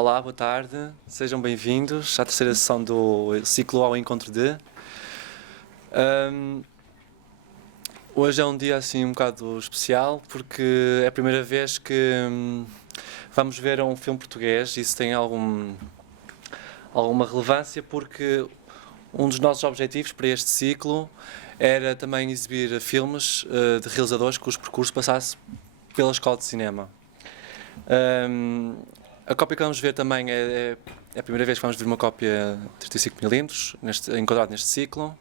Olá, boa tarde, sejam bem-vindos à terceira sessão do ciclo Ao Encontro de. Hoje é um dia assim um bocado especial porque é a primeira vez que vamos ver um filme português. Isso tem alguma relevância porque um dos nossos objetivos para este ciclo era também exibir filmes de realizadores cujo percurso passasse pela Escola de Cinema. A cópia que vamos ver também é a primeira vez que vamos ver uma cópia 35mm enquadrada neste ciclo.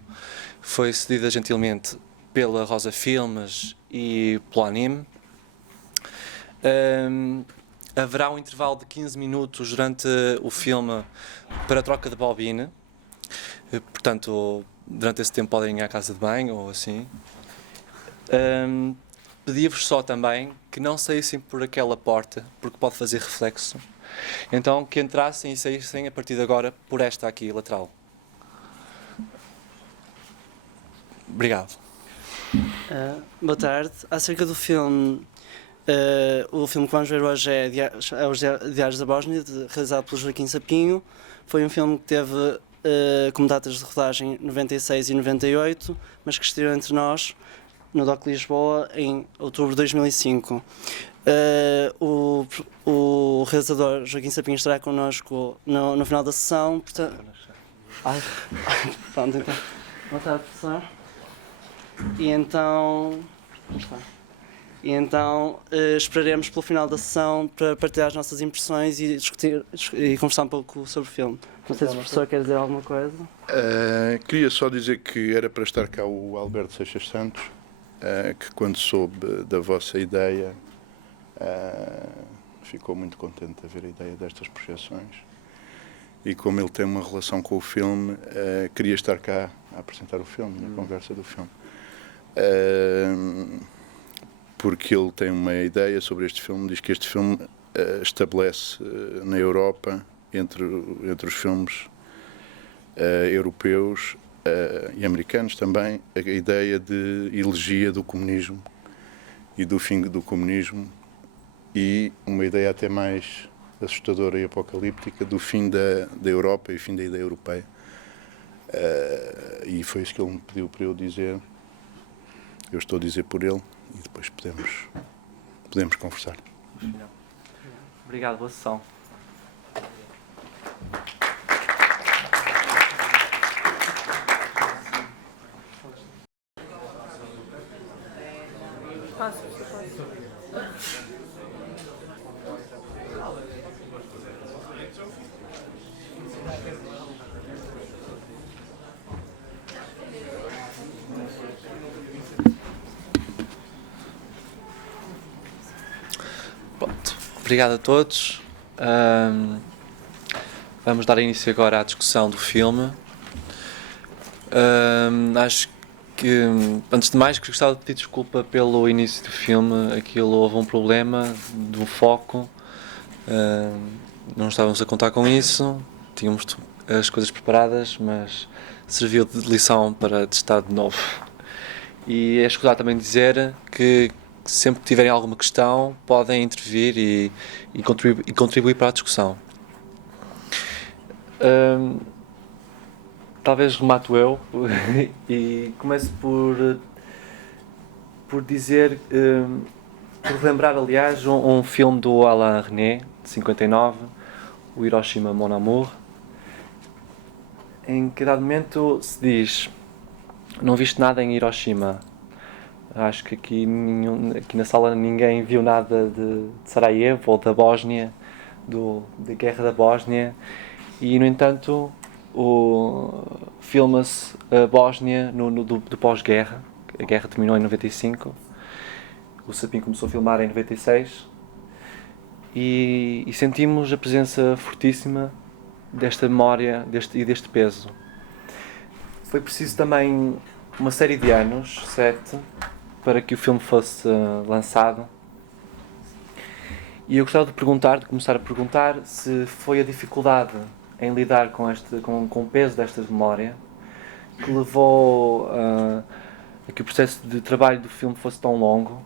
Foi cedida gentilmente pela Rosa Filmes e pelo Anime. Haverá um intervalo de 15 minutos durante o filme para a troca de bobine. Portanto, durante esse tempo podem ir à casa de banho ou assim. Pedi-vos só também que não saíssem por aquela porta, porque pode fazer reflexo. Então, que entrassem e saíssem a partir de agora por esta aqui, lateral. Obrigado. Boa tarde. Acerca do filme, o filme que vamos ver hoje é Os Diários da Bósnia, realizado pelo Joaquim Sapinho. Foi um filme que teve como datas de rodagem 96 e 98, mas que estreou entre nós no DOC Lisboa em outubro de 2005. O realizador Joaquim Sapinho estará connosco no final da sessão. Portanto... Pronto, então. Boa tarde, professor. E então esperaremos pelo final da sessão para partilhar as nossas impressões e discutir e conversar um pouco sobre o filme. Não sei se o professor quer dizer alguma coisa. Queria só dizer que era para estar cá o Alberto Seixas Santos, que quando soube da vossa ideia ficou muito contente de ver a ideia destas projeções. E como ele tem uma relação com o filme, queria estar cá a apresentar o filme, na conversa do filme. Porque ele tem uma ideia sobre este filme, diz que este filme estabelece na Europa, entre os filmes europeus e americanos também, a ideia de elegia do comunismo e do fim do comunismo, e uma ideia até mais assustadora e apocalíptica do fim da Europa e fim da ideia europeia. E foi isso que ele me pediu para eu dizer. Eu estou a dizer por ele e depois podemos conversar. Obrigado, boa sessão. Obrigado a todos. Vamos dar início agora à discussão do filme. Acho que, antes de mais, gostava de pedir desculpa pelo início do filme. Aquilo houve um problema do foco. Não estávamos a contar com isso. Tínhamos as coisas preparadas, mas serviu de lição para testar de novo. E é escusado também dizer que sempre que tiverem alguma questão, podem intervir e contribuir para a discussão. Talvez remato eu e começo por dizer, por lembrar, aliás, um filme do Alain Resnais, de 59, o Hiroshima Mon Amour, em que a dado momento se diz: não viste nada em Hiroshima. Acho que aqui na sala ninguém viu nada de Sarajevo ou da Bósnia, da Guerra da Bósnia, e no entanto filma-se a Bósnia do pós-guerra. A guerra terminou em 95, o Sapinho começou a filmar em 96 e sentimos a presença fortíssima desta memória e deste peso. Foi preciso também uma série de anos, 7, para que o filme fosse lançado. E eu gostava de começar a perguntar se foi a dificuldade em lidar com o peso desta memória que levou a que o processo de trabalho do filme fosse tão longo,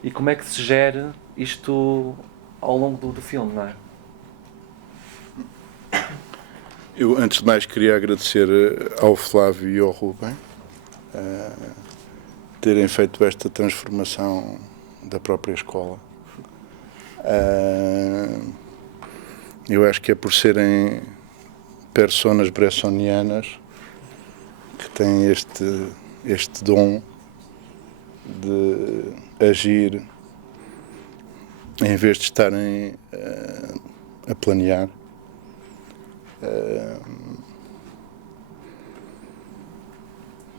e como é que se gera isto ao longo do filme, não é? Eu, antes de mais, queria agradecer ao Flávio e ao Rubem terem feito esta transformação da própria escola. Eu acho que é por serem personas bressonianas que têm este dom de agir em vez de estarem a planear.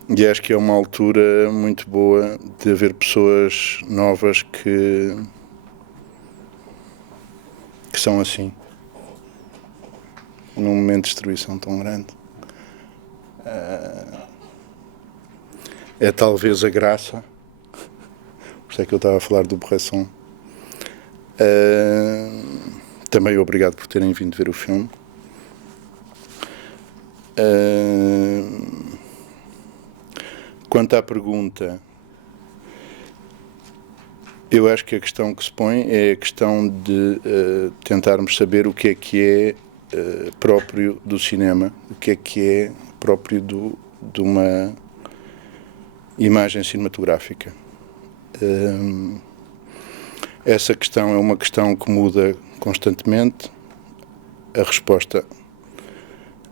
E acho que é uma altura muito boa de haver pessoas novas que são assim, num momento de destruição tão grande. É talvez a graça, por isso é que eu estava a falar do Bresson. Também obrigado por terem vindo ver o filme. Quanto à pergunta, eu acho que a questão que se põe é a questão de tentarmos saber o que é próprio do cinema, o que é próprio de uma imagem cinematográfica. Essa questão é uma questão que muda constantemente. A resposta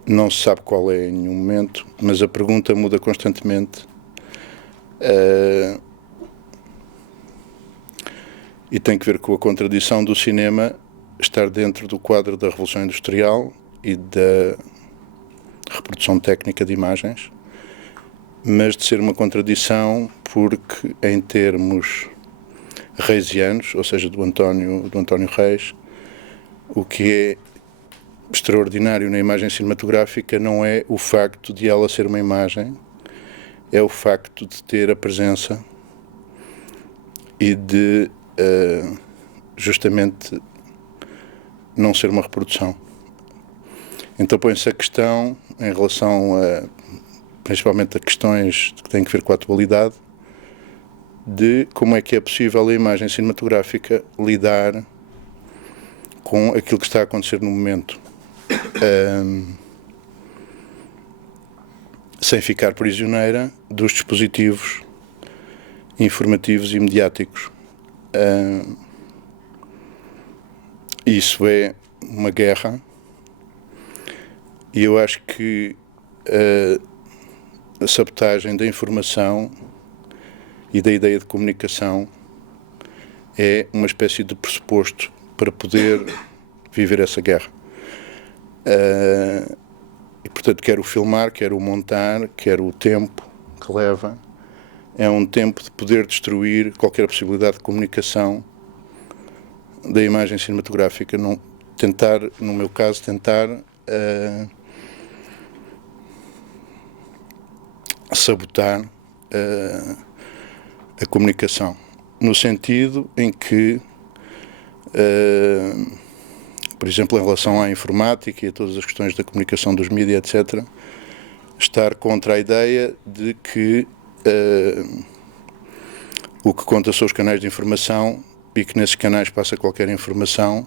não se sabe qual é em nenhum momento, mas a pergunta muda constantemente. E tem que ver com a contradição do cinema estar dentro do quadro da Revolução Industrial e da reprodução técnica de imagens, mas de ser uma contradição porque, em termos reisianos, ou seja, do António Reis, o que é extraordinário na imagem cinematográfica não é o facto de ela ser uma imagem, é o facto de ter a presença e de justamente não ser uma reprodução. Então põe-se a questão em relação principalmente a questões que têm que ver com a atualidade, de como é que é possível a imagem cinematográfica lidar com aquilo que está a acontecer no momento, sem ficar prisioneira dos dispositivos informativos e mediáticos. Isso é uma guerra e eu acho que a sabotagem da informação e da ideia de comunicação é uma espécie de pressuposto para poder viver essa guerra. E, portanto, quer o filmar, quer o montar, quer o tempo que leva, é um tempo de poder destruir qualquer possibilidade de comunicação da imagem cinematográfica. Não, tentar, no meu caso, sabotar a comunicação, no sentido em que, por exemplo, em relação à informática e a todas as questões da comunicação dos mídias, etc., estar contra a ideia de que o que conta são os canais de informação e que nesses canais passa qualquer informação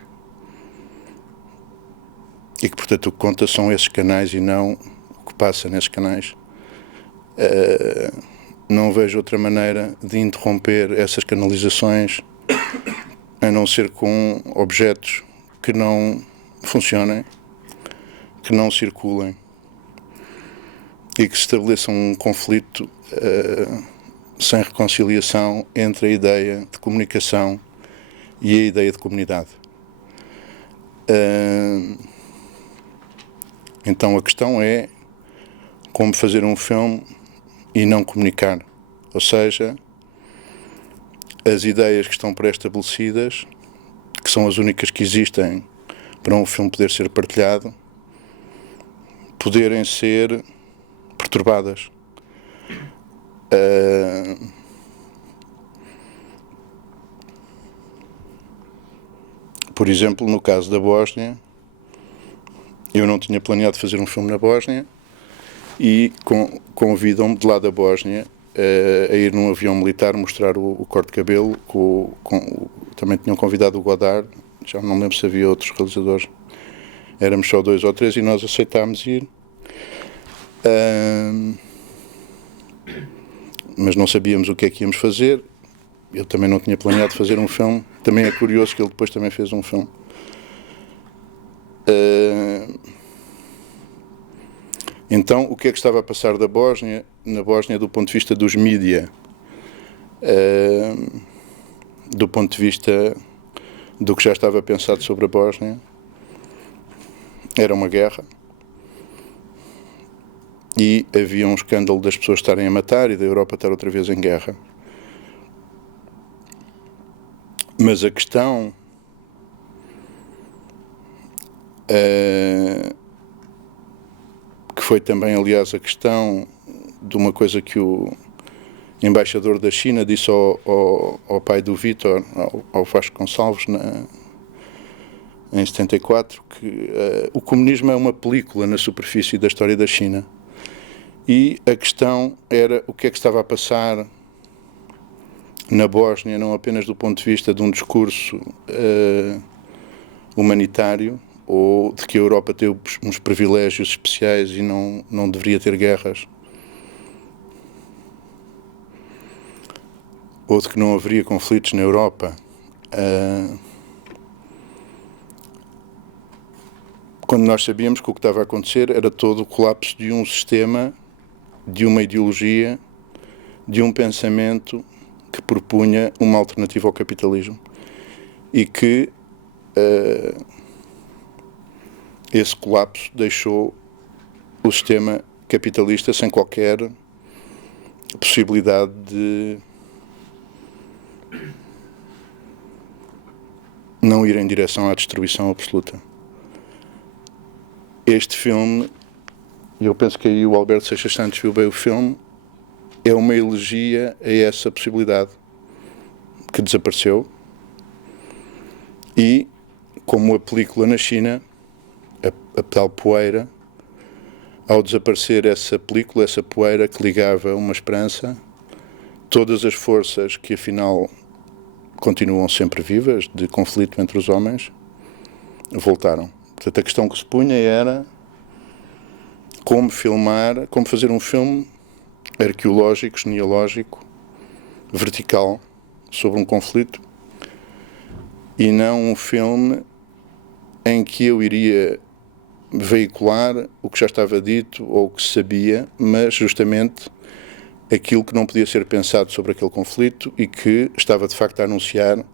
e que, portanto, o que conta são esses canais e não o que passa nesses canais. Não vejo outra maneira de interromper essas canalizações a não ser com objetos que não funcionem, que não circulem e que se estabeleça um conflito sem reconciliação entre a ideia de comunicação e a ideia de comunidade. Então a questão é como fazer um filme e não comunicar, ou seja, as ideias que estão pré-estabelecidas, que são as únicas que existem para um filme poder ser partilhado, poderem ser perturbadas. Por exemplo, no caso da Bósnia, eu não tinha planeado fazer um filme na Bósnia e convidam-me de lá da Bósnia a ir num avião militar mostrar o corte de cabelo. Também tinham convidado o Godard, já não lembro se havia outros realizadores, Éramos só 2 ou 3 e nós aceitámos ir. Mas não sabíamos o que é que íamos fazer. Eu também não tinha planeado fazer um filme. Também é curioso que ele depois também fez um filme. Então, o que é que estava a passar da Bósnia? Na Bósnia, do ponto de vista dos mídia, do ponto de vista do que já estava pensado sobre a Bósnia, era uma guerra. E havia um escândalo das pessoas estarem a matar e da Europa estar outra vez em guerra. Mas a questão que foi também, aliás, a questão de uma coisa que o embaixador da China disse ao pai do Vítor, ao Vasco Gonçalves, em 74, que o comunismo é uma película na superfície da história da China. E a questão era o que é que estava a passar na Bósnia, não apenas do ponto de vista de um discurso humanitário, ou de que a Europa tem uns privilégios especiais e não deveria ter guerras, ou de que não haveria conflitos na Europa. Quando nós sabíamos que o que estava a acontecer era todo o colapso de um sistema, de uma ideologia, de um pensamento que propunha uma alternativa ao capitalismo e que esse colapso deixou o sistema capitalista sem qualquer possibilidade de não ir em direção à destruição absoluta. Este filme, eu penso que aí o Alberto Seixas Santos viu bem o filme, é uma elegia a essa possibilidade que desapareceu e, como a película na China, a tal poeira, ao desaparecer essa película, essa poeira que ligava uma esperança, todas as forças que afinal continuam sempre vivas, de conflito entre os homens, voltaram. Portanto, a questão que se punha era como filmar, como fazer um filme arqueológico, genealógico, vertical, sobre um conflito, e não um filme em que eu iria veicular o que já estava dito ou o que se sabia, mas justamente aquilo que não podia ser pensado sobre aquele conflito e que estava de facto a anunciar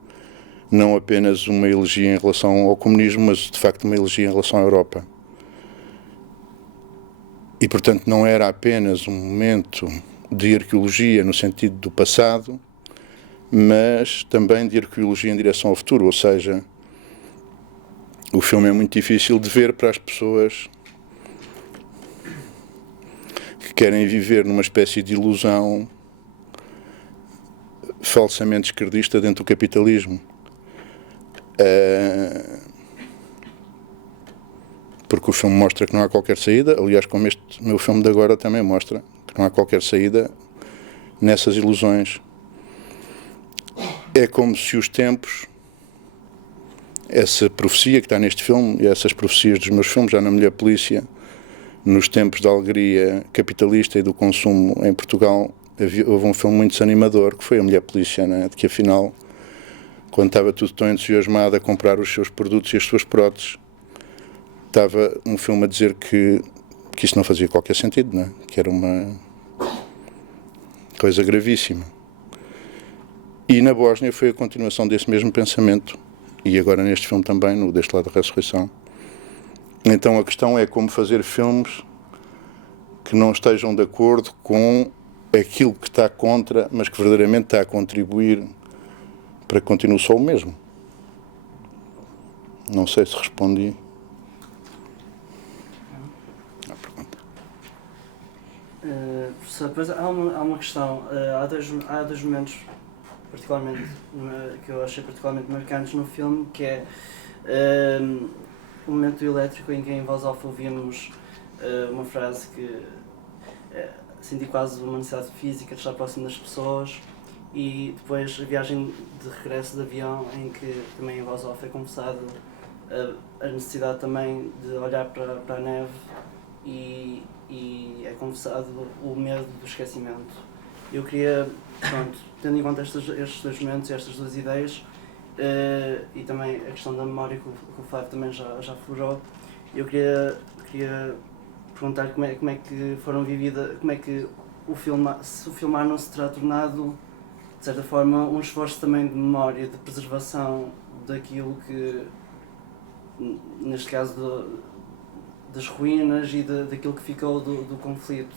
não apenas uma elegia em relação ao comunismo, mas de facto uma elegia em relação à Europa. E portanto não era apenas um momento de arqueologia no sentido do passado, mas também de arqueologia em direção ao futuro, ou seja, o filme é muito difícil de ver para as pessoas que querem viver numa espécie de ilusão falsamente esquerdista dentro do capitalismo. Porque o filme mostra que não há qualquer saída, aliás, como este meu filme de agora também mostra que não há qualquer saída nessas ilusões. É como se os tempos, essa profecia que está neste filme e essas profecias dos meus filmes, já na Mulher Polícia, nos tempos da alegria capitalista e do consumo em Portugal, houve um filme muito desanimador, que foi a Mulher Polícia, né? De que afinal, quando estava tudo tão entusiasmado a comprar os seus produtos e as suas próteses, estava um filme a dizer que isso não fazia qualquer sentido, né? Que era uma coisa gravíssima. E na Bósnia foi a continuação desse mesmo pensamento, e agora neste filme também, no Deste Lado da Ressurreição. Então a questão é como fazer filmes que não estejam de acordo com aquilo que está contra, mas que verdadeiramente está a contribuir para que continue só o mesmo. Não sei se respondi à pergunta. Professor, depois há uma questão. Há dois momentos particularmente que eu achei particularmente marcantes no filme, que é o momento do elétrico, em que em voz off ouvimos uma frase que senti quase uma necessidade física de estar próximo das pessoas, e depois a viagem de regresso de avião, em que também em voz off é conversado a necessidade também de olhar para a neve e é confessado o medo do esquecimento. Eu queria, pronto, tendo em conta estes dois momentos e estas duas ideias, e também a questão da memória que o Flávio também já furou, eu queria perguntar como é que foram vividas, como é que se o filmar não se terá tornado, de certa forma, um esforço também de memória, de preservação daquilo que, neste caso, das ruínas e daquilo que ficou do conflito.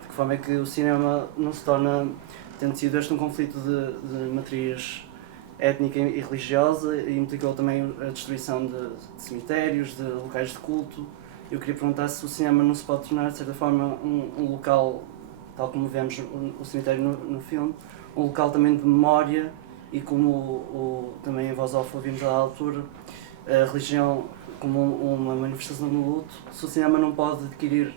De que forma é que o cinema não se torna, tendo sido este um conflito de matriz étnica e religiosa, e implicou também a destruição de cemitérios, de locais de culto. Eu queria perguntar se o cinema não se pode tornar, de certa forma, um local, tal como vemos o cemitério no filme, um local também de memória, e como também em voz off ouvimos à altura, a religião como uma manifestação do luto, se o cinema não pode adquirir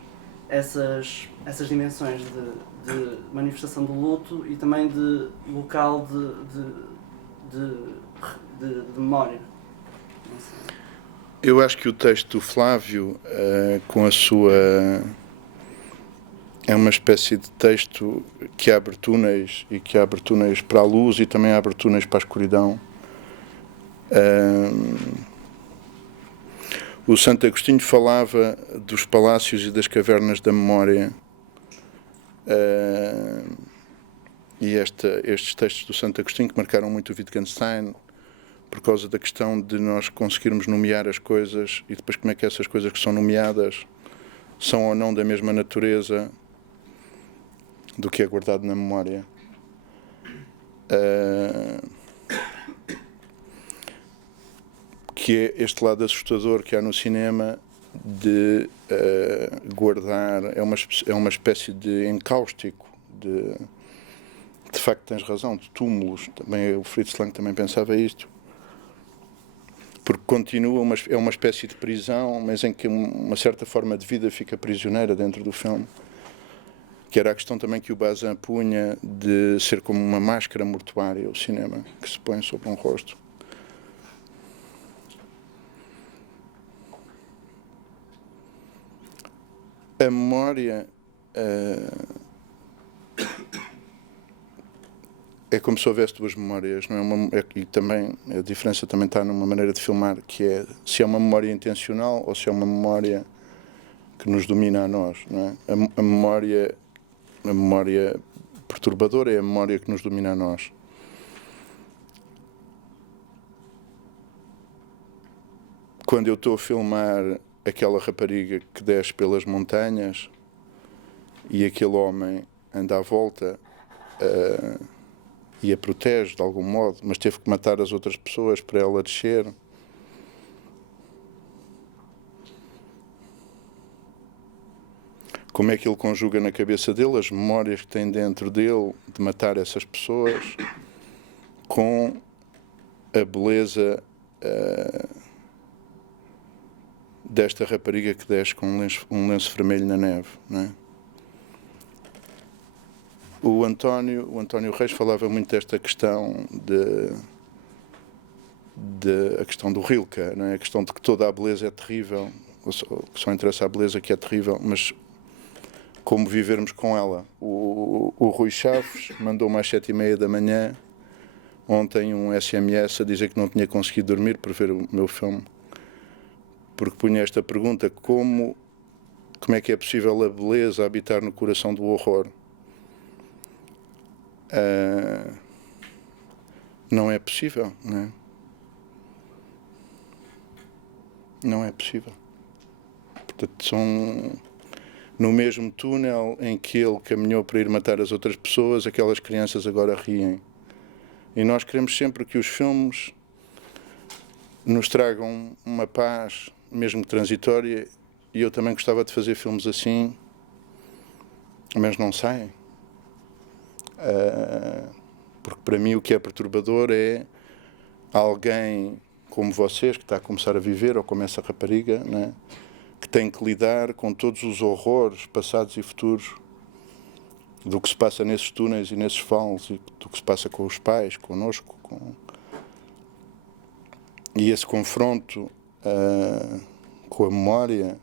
essas dimensões de manifestação do luto e também de local de memória. Eu acho que o texto do Flávio, com a sua... é uma espécie de texto que abre túneis, e que abre túneis para a luz e também abre túneis para a escuridão. O Santo Agostinho falava dos palácios e das cavernas da memória, e estes textos do Santo Agostinho, que marcaram muito o Wittgenstein, por causa da questão de nós conseguirmos nomear as coisas e depois como é que essas coisas que são nomeadas são ou não da mesma natureza do que é guardado na memória. Que é este lado assustador que há no cinema de guardar, é uma espécie de encáustico, de facto tens razão, de túmulos. Também o Fritz Lang também pensava isto, porque continua, é uma espécie de prisão, mas em que uma certa forma de vida fica prisioneira dentro do filme, que era a questão também que o Bazin punha de ser como uma máscara mortuária, o cinema, que se põe sobre um rosto. A memória é como se houvesse duas memórias, não é? E também a diferença também está numa maneira de filmar, que é se é uma memória intencional ou se é uma memória que nos domina a nós, não é? A memória perturbadora é a memória que nos domina a nós. Quando eu estou a filmar aquela rapariga que desce pelas montanhas e aquele homem anda à volta e a protege de algum modo, mas teve que matar as outras pessoas para ela descer. Como é que ele conjuga na cabeça dele as memórias que tem dentro dele de matar essas pessoas com a beleza desta rapariga que desce com um lenço vermelho na neve, não é? O António Reis falava muito desta questão a questão do Rilke, não é? A questão de que toda a beleza é terrível, que só interessa a beleza que é terrível, mas como vivermos com ela. O Rui Chaves mandou-me às 7h30 da manhã ontem um SMS a dizer que não tinha conseguido dormir por ver o meu filme, porque punha esta pergunta: como é que é possível a beleza habitar no coração do horror? Não é possível, não é? Não é possível. Portanto, são no mesmo túnel em que ele caminhou para ir matar as outras pessoas, aquelas crianças agora riem. E nós queremos sempre que os filmes nos tragam uma paz, mesmo transitória, e eu também gostava de fazer filmes assim, mas não saem. Porque para mim o que é perturbador é alguém como vocês, que está a começar a viver, ou como essa rapariga, né, que tem que lidar com todos os horrores passados e futuros do que se passa nesses túneis e nesses vales, e do que se passa com os pais, connosco. E esse confronto com a memória,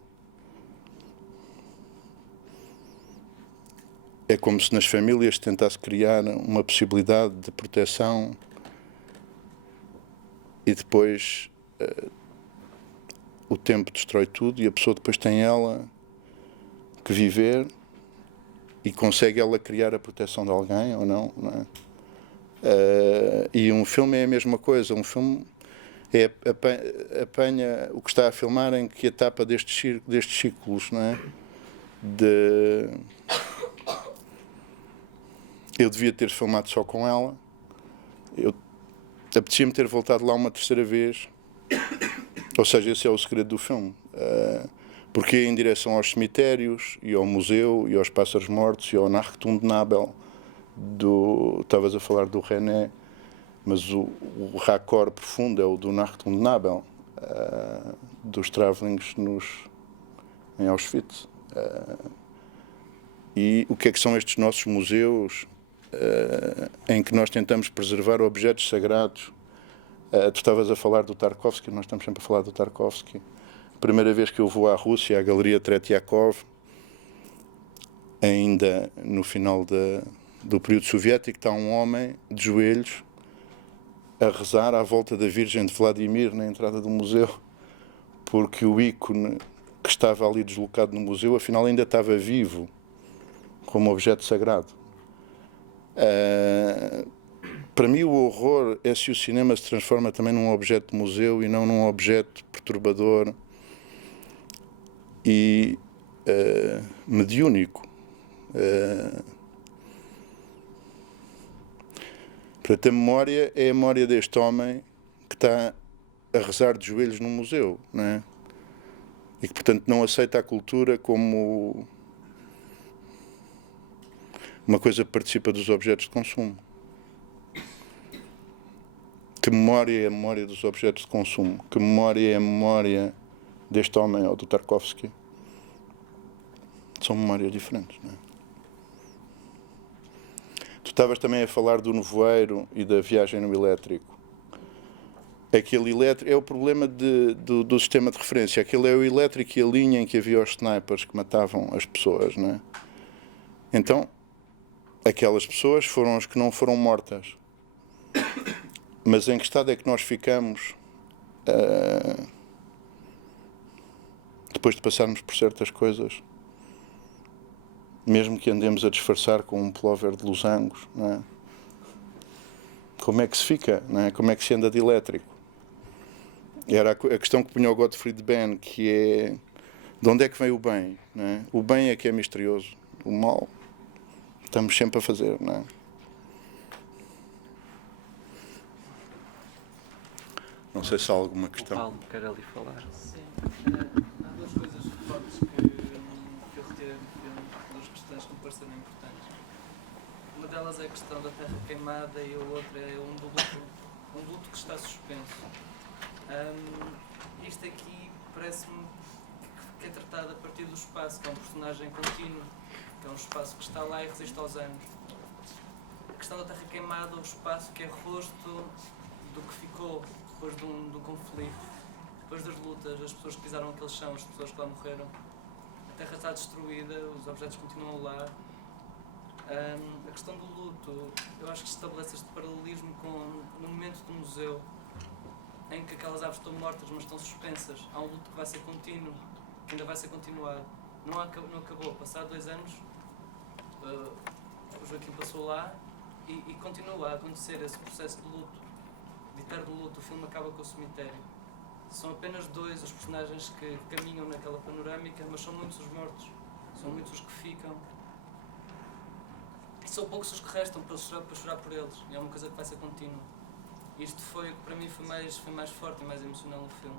é como se nas famílias tentasse criar uma possibilidade de proteção e depois o tempo destrói tudo e a pessoa depois tem ela que viver e consegue ela criar a proteção de alguém ou não, não é? E um filme é a mesma coisa, um filme apanha o que está a filmar em que etapa destes ciclos, não é? Eu devia ter filmado só com ela, apetecia-me ter voltado lá uma terceira vez, ou seja, esse é o segredo do filme, porque em direção aos cemitérios e ao museu e aos pássaros mortos e ao Nachtundnabel, estavas a falar do René, mas o raccord profundo é o do Nachtundnabel, dos travelings em Auschwitz. E o que é que são estes nossos museus em que nós tentamos preservar objetos sagrados? Tu estavas a falar do Tarkovsky, nós estamos sempre a falar do Tarkovsky. A primeira vez que eu vou à Rússia, à Galeria Tretyakov, ainda no final do período soviético, está um homem de joelhos a rezar à volta da Virgem de Vladimir na entrada do museu, porque o ícone que estava ali deslocado no museu, afinal ainda estava vivo, como objeto sagrado. Para mim o horror é se o cinema se transforma também num objeto de museu e não num objeto perturbador e mediúnico. Portanto, a memória é a memória deste homem que está a rezar de joelhos num museu, não é? E que, portanto, não aceita a cultura como uma coisa que participa dos objetos de consumo. Que memória é a memória dos objetos de consumo? Que memória é a memória deste homem ou do Tarkovsky? São memórias diferentes, não é? Tu estavas também a falar do nevoeiro e da viagem no elétrico. Aquele elétrico é o problema do sistema de referência. Aquele é o elétrico e a linha em que havia os snipers que matavam as pessoas, não é? Então, aquelas pessoas foram as que não foram mortas. Mas em que estado é que nós ficamos depois de passarmos por certas coisas? Mesmo que andemos a disfarçar com um pullover de losangos, não é? Como é que se fica, não é? Como é que se anda de elétrico? Era a questão que punha o Gottfried Benn, que é de onde é que vem o bem, não é? O bem é que é misterioso, o mal estamos sempre a fazer, não é? Não sei se há alguma questão. O Paulo quer ali falar. Sim. Há duas coisas fortes que eu retirei do filme, duas questões que me pareceram importantes. Uma delas é a questão da terra queimada e a outra é um luto que está suspenso. Isto aqui parece-me que é tratado a partir do espaço, que é um personagem contínuo, que é um espaço que está lá e resiste aos anos. A questão da terra queimada, o espaço que é rosto do que ficou depois do conflito, depois das lutas, as pessoas que pisaram aquele chão, as pessoas que lá morreram. A terra está destruída, os objetos continuam lá. A questão do luto, eu acho que estabelece este paralelismo no momento do museu, em que aquelas aves estão mortas, mas estão suspensas. Há um luto que vai ser contínuo, que ainda vai ser continuado. Não acabou. Passado 2 anos, o Joaquim passou lá e continua a acontecer esse processo de luto. De eterno luto. O filme acaba com o cemitério. São apenas 2 os personagens que caminham naquela panorâmica, mas são muitos os mortos. São muitos os que ficam. E são poucos os que restam para chorar por eles. E é uma coisa que vai ser contínua. Isto foi, para mim, foi mais forte e mais emocional no filme.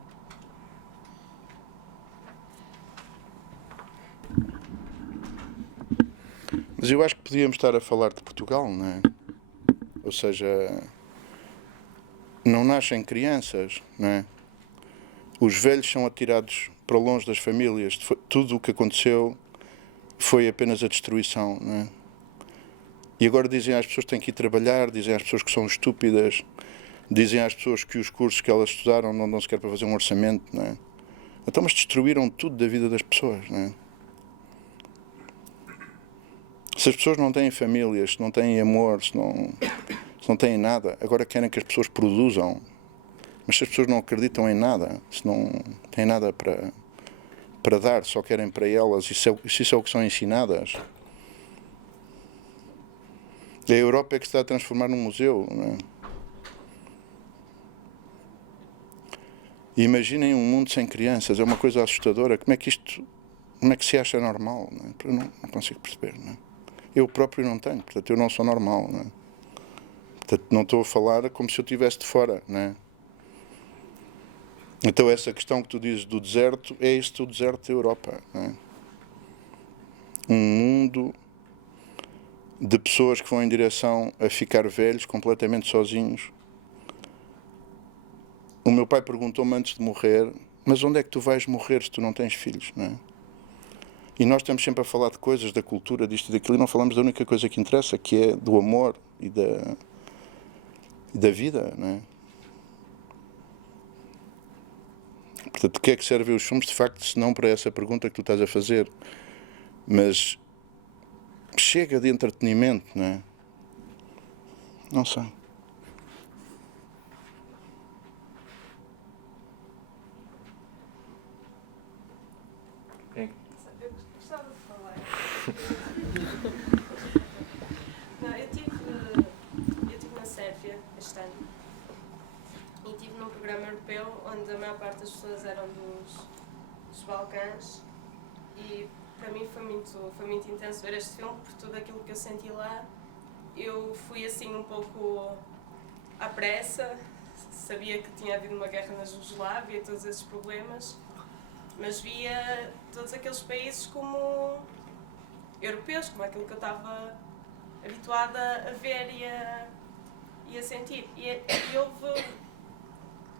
Mas eu acho que podíamos estar a falar de Portugal, não é? Ou seja, não nascem crianças, não é? Os velhos são atirados para longe das famílias. Tudo o que aconteceu foi apenas a destruição, não é? E agora dizem às pessoas que têm que ir trabalhar, dizem às pessoas que são estúpidas, Dizem às pessoas que os cursos que elas estudaram não dão sequer para fazer um orçamento, não é? Então, mas destruíram tudo da vida das pessoas, não é? Se as pessoas não têm famílias, se não têm amor, se não têm nada, agora querem que as pessoas produzam. Mas se as pessoas não acreditam em nada, se não têm nada para dar, só querem para elas, se isso é o que são ensinadas. A Europa é que se está a transformar num museu, não é? E imaginem um mundo sem crianças, é uma coisa assustadora. Como é que se acha normal? Não é? Eu não consigo perceber, não é? Eu próprio não tenho, portanto eu não sou normal, não é? Portanto não estou a falar como se eu estivesse de fora, não é? Então essa questão que tu dizes do deserto, é este o deserto da Europa, não é? Um mundo de pessoas que vão em direção a ficar velhos, completamente sozinhos. O meu pai perguntou-me antes de morrer, mas onde é que tu vais morrer se tu não tens filhos, não é? E nós estamos sempre a falar de coisas, da cultura, disto e daquilo, e não falamos da única coisa que interessa, que é do amor e da vida, não é? Portanto, de que é que servem os filmes, de facto, se não para essa pergunta que tu estás a fazer? Mas chega de entretenimento, não é? Não sei. Eu gostava de falar. Não, eu tive na Sérvia este ano e estive num programa europeu onde a maior parte das pessoas eram dos Balcãs e para mim foi muito intenso ver este filme por tudo aquilo que eu senti lá. Eu fui assim um pouco à pressa, sabia que tinha havido uma guerra na Jugoslávia e todos esses problemas, mas via todos aqueles países como europeus, como aquilo que eu estava habituada a ver e a sentir. E houve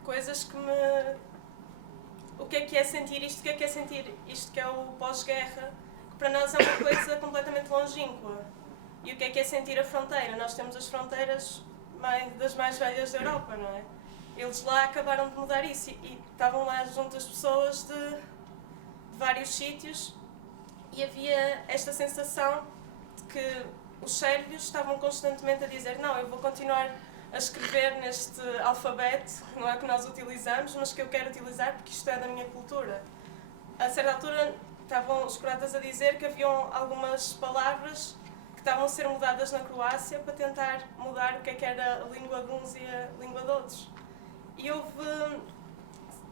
coisas que me... O que é sentir isto? O que é sentir isto que é o pós-guerra? Que para nós é uma coisa completamente longínqua. E o que é sentir a fronteira? Nós temos as fronteiras das mais velhas da Europa, não é? Eles lá acabaram de mudar isso e estavam lá junto às pessoas de vários sítios e havia esta sensação de que os sérvios estavam constantemente a dizer não, eu vou continuar a escrever neste alfabeto, que não é que nós utilizamos, mas que eu quero utilizar porque isto é da minha cultura. A certa altura estavam os croatas a dizer que haviam algumas palavras que estavam a ser mudadas na Croácia para tentar mudar o que era a língua de uns e a língua de outros. E houve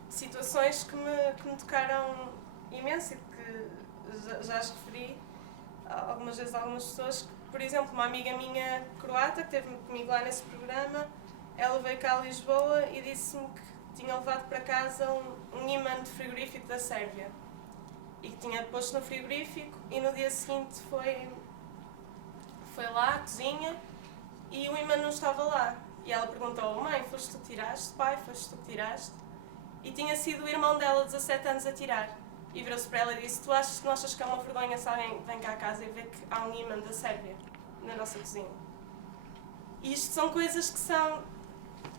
situações que me tocaram imenso e que já as referi algumas vezes a algumas pessoas. Por exemplo, uma amiga minha croata que esteve comigo lá nesse programa, ela veio cá a Lisboa e disse-me que tinha levado para casa um imã de frigorífico da Sérvia e que tinha posto no frigorífico e no dia seguinte foi lá à cozinha e o imã não estava lá. E ela perguntou, mãe, foste tu que tiraste? Pai, foste tu que tiraste? E tinha sido o irmão dela, 17 anos, a tirar. E virou-se para ela e disse, tu não achas que é uma vergonha se alguém vem cá a casa e vê que há um imã da Sérvia na nossa cozinha? E isto são coisas que são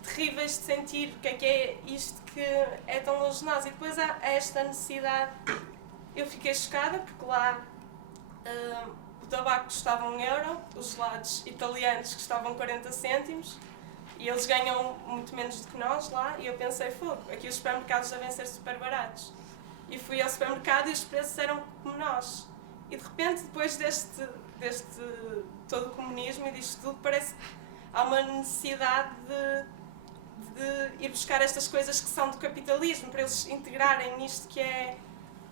terríveis de sentir, o que é isto que é tão longe de nós. E depois há esta necessidade. Eu fiquei chocada porque lá o tabaco custava 1 euro, os gelados italianos custavam 40 cêntimos e eles ganham muito menos do que nós lá. E eu pensei, fogo, aqui os supermercados devem ser super baratos. E fui ao supermercado e os preços eram como nós. E de repente, depois deste todo o comunismo e disto tudo, parece que há uma necessidade de ir buscar estas coisas que são do capitalismo, para eles integrarem nisto que é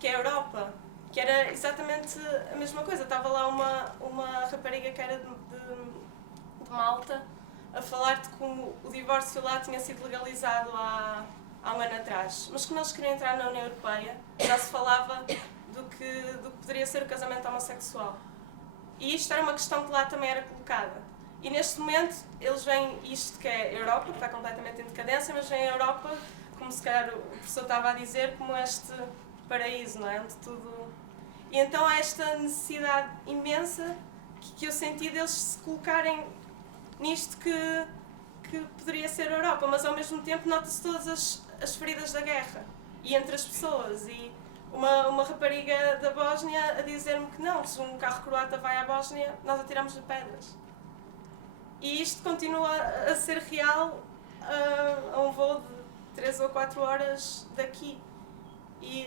a Europa. Que era exatamente a mesma coisa. Estava lá uma rapariga que era de Malta a falar de como o divórcio lá tinha sido legalizado há um ano atrás, mas quando eles queriam entrar na União Europeia já se falava do que poderia ser o casamento homossexual. E isto era uma questão que lá também era colocada. E neste momento eles veem isto que é a Europa, que está completamente em decadência, mas veem a Europa, como se calhar o professor estava a dizer, como este paraíso, não é? Onde tudo... E então há esta necessidade imensa que eu senti deles se colocarem nisto que que poderia ser a Europa, mas ao mesmo tempo nota-se todas as feridas da guerra e entre as pessoas. E uma rapariga da Bósnia a dizer-me que não, se um carro croata vai à Bósnia, nós atiramos-lhe pedras. E isto continua a ser real a um voo de 3 ou 4 horas daqui. E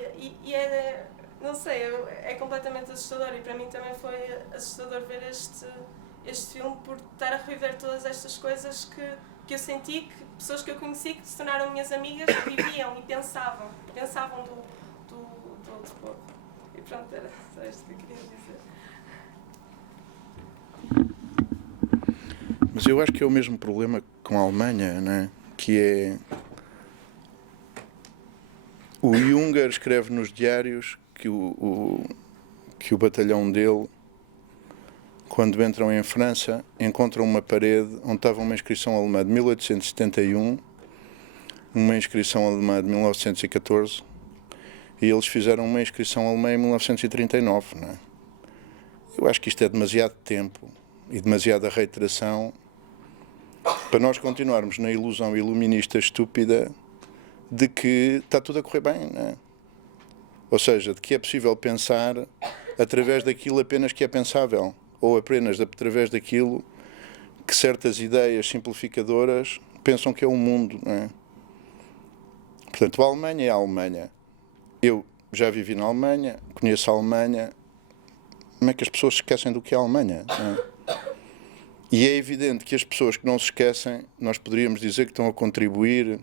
é, não sei, é completamente assustador, e para mim também foi assustador ver este filme por estar a reviver todas estas coisas que eu senti, que pessoas que eu conheci, que se tornaram minhas amigas, viviam e pensavam do outro povo. E pronto, era só isto que eu queria dizer. Mas eu acho que é o mesmo problema com a Alemanha, né? Que é... O Junger escreve nos diários que o batalhão dele, quando entram em França, encontram uma parede onde estava uma inscrição alemã de 1871, uma inscrição alemã de 1914, e eles fizeram uma inscrição alemã em 1939. Não é? Eu acho que isto é demasiado tempo e demasiada reiteração para nós continuarmos na ilusão iluminista estúpida de que está tudo a correr bem, não é? Ou seja, de que é possível pensar através daquilo apenas que é pensável, ou apenas através daquilo que certas ideias simplificadoras pensam que é o mundo, não é? Portanto, a Alemanha é a Alemanha. Eu já vivi na Alemanha, conheço a Alemanha. Como é que as pessoas se esquecem do que é a Alemanha? Não é? E é evidente que as pessoas que não se esquecem, nós poderíamos dizer que estão a contribuir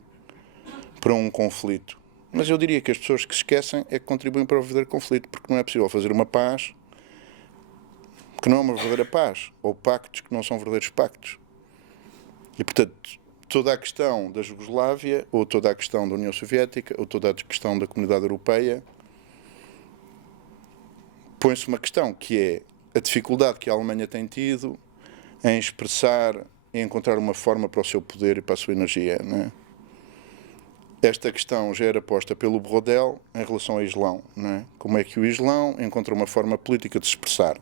para um conflito. Mas eu diria que as pessoas que se esquecem é que contribuem para o verdadeiro conflito, porque não é possível fazer uma paz que não é uma verdadeira paz, ou pactos que não são verdadeiros pactos. E, portanto, toda a questão da Jugoslávia, ou toda a questão da União Soviética, ou toda a questão da Comunidade Europeia, põe-se uma questão que é a dificuldade que a Alemanha tem tido em expressar, em encontrar uma forma para o seu poder e para a sua energia, não é? Esta questão já era posta pelo Brodel em relação ao Islão, não é? Como é que o Islão encontra uma forma política de se expressar?